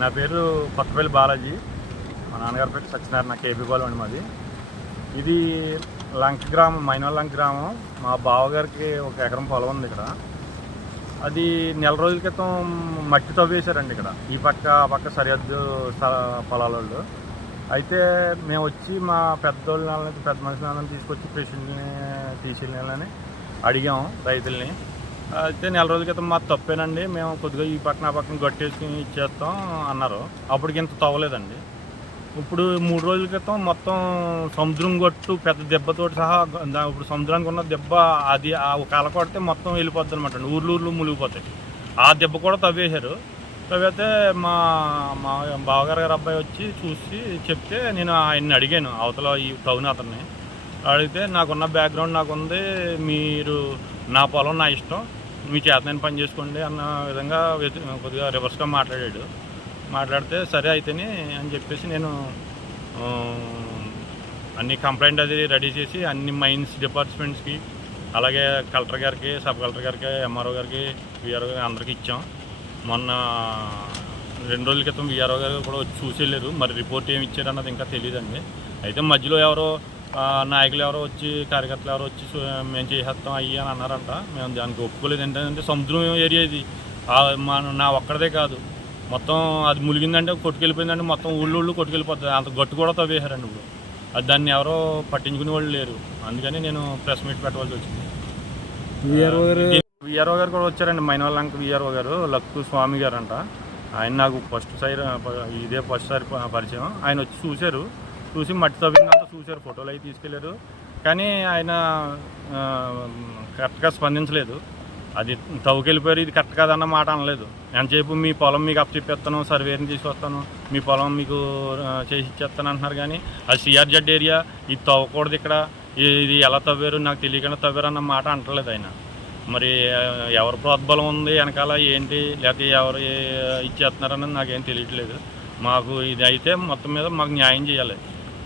నా పేరు కొత్తపల్లి బాలాజీ. మా నాన్నగారి పేరు సత్యనారాయణ కేపీ బాలు అండి మాది. ఇది లంక గ్రామం మైనర్ లంక గ్రామం. మా బావగారికి ఒక ఎకరం పొలం ఉంది ఇక్కడ. అది నెల రోజుల క్రితం మట్టి తవ్వేశారండి ఇక్కడ. ఈ పక్క ఆ పక్క సరిహద్దు పొలాలలో అయితే మేము వచ్చి మా పెద్దోళ్ళని పెద్ద మనుషులని తీసుకొచ్చి పేషెంట్ని తీసుకెళ్ళాలని అడిగాం రైతుల్ని. అయితే నెల రోజుల క్రితం మా తప్పేనండి. మేము కొద్దిగా ఈ పక్కన ఆ పక్కన గట్టేసుకుని ఇచ్చేస్తాం అన్నారు. అప్పటికి ఇంత తవ్వలేదండి. ఇప్పుడు మూడు రోజుల క్రితం మొత్తం సముద్రం గట్టు పెద్ద దెబ్బతోటి సహా ఇప్పుడు సముద్రానికి ఉన్న దెబ్బ అది ఆ కల కొడితే మొత్తం వెళ్ళిపోద్ది అనమాట ఊర్లు ఊర్లు మునిగిపోతాయి. ఆ దెబ్బ కూడా తవ్వేశారు. తవ్వితే మా మా బావగారు గారు అబ్బాయి వచ్చి చూసి చెప్తే నేను ఆయన్ని అడిగాను. అవతల ఈ టౌన్ అతన్ని. అడిగితే నాకున్న బ్యాక్గ్రౌండ్ నాకు ఉంది మీరు నా పొలం నా ఇష్టం. మీ చేతనైన పని చేసుకోండి అన్న విధంగా కొద్దిగా రివర్స్గా మాట్లాడాడు. మాట్లాడితే సరే అయితేనే అని చెప్పేసి నేను అన్ని కంప్లైంట్ అది రెడీ చేసి అన్ని మైన్స్ డిపార్ట్మెంట్స్కి అలాగే కలెక్టర్ గారికి సబ్ కలెక్టర్ గారికి ఎంఆర్ఓ గారికి విఆర్ఓ గారికి అందరికి ఇచ్చాం. మొన్న రెండు రోజుల క్రితం విఆర్ఓ గారు కూడా వచ్చి చూసి వెళ్ళారు మరి రిపోర్ట్ ఏమి ఇచ్చారు అన్నది ఇంకా తెలియదండి. అయితే మధ్యలో ఎవరో నాయకులు ఎవరో వచ్చి కార్యకర్తలు ఎవరో వచ్చి "సు- మేము చేసేస్తాం అయ్యి అని అన్నారంట. మేము దానికి ఒప్పుకోలేదు. ఏంటంటే సముద్రం ఏరియా ఇది. మన నా ఒక్కడదే కాదు. మొత్తం అది ములిగిందంటే కొట్టుకెళ్ళిపోయిందంటే మొత్తం ఊళ్ళు ఊళ్ళు కొట్టుకెళ్ళిపోతుంది అంత గట్టు కూడా తవ్వేశారండి ఇప్పుడు. అది దాన్ని ఎవరో పట్టించుకునే వాళ్ళు లేరు. అందుకని నేను ప్రెస్ మీట్ పెట్టవలసి వచ్చింది. విఆర్ఓ గారు కూడా వచ్చారండి. మైనవాళ్ళంక విఆర్ఓ గారు లక్కు స్వామి గారు అంట ఆయన నాకు ఫస్ట్ సారి ఇదే ఫస్ట్ సారి పరిచయం. ఆయన వచ్చి చూశారు. చూసి మట్టి తవ్విందంతా చూశారు ఫోటోలు అవి తీసుకెళ్ళారు. కానీ ఆయన కరెక్ట్గా స్పందించలేదు. అది తవ్వుకెళ్ళిపోయారు ఇది కరెక్ట్ కాదన్న మాట అనలేదు. ఎంతసేపు మీ పొలం మీకు అప్ చెప్పేస్తాను సర్వేని తీసుకొస్తాను మీ పొలం మీకు చేసి ఇచ్చేస్తాను అంటున్నారు కానీ అది సిఆర్జెడ్ ఏరియా ఇది తవ్వకూడదు ఇక్కడ ఇది ఎలా తవ్వారు నాకు తెలియకుండా తవ్వారు అన్న మాట అంటలేదు ఆయన. మరి ఎవరు ఎవరి ప్రోద్బలం ఉంది వెనకాల ఏంటి లేకపోతే ఎవరు ఇచ్చేస్తున్నారన్నది నాకేం తెలియట్లేదు. మాకు ఇది అయితే మొత్తం మీద మాకు న్యాయం చేయాలి.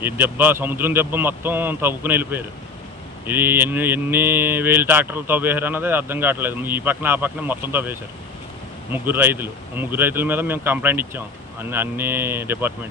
ఈ దెబ్బ సముద్రం దెబ్బ మొత్తం తవ్వుకుని వెళ్ళిపోయారు. ఇది ఎన్ని ఎన్ని వేలు ట్రాక్టర్లు తవ్వేశారు అన్నది అర్థం కావట్లేదు. ఈ పక్కన ఆ పక్కన మొత్తం తవ్వేశారు. ముగ్గురు రైతులు. ముగ్గురు రైతుల మీద మేము కంప్లైంట్ ఇచ్చాం. అన్ని అన్ని డిపార్ట్మెంట్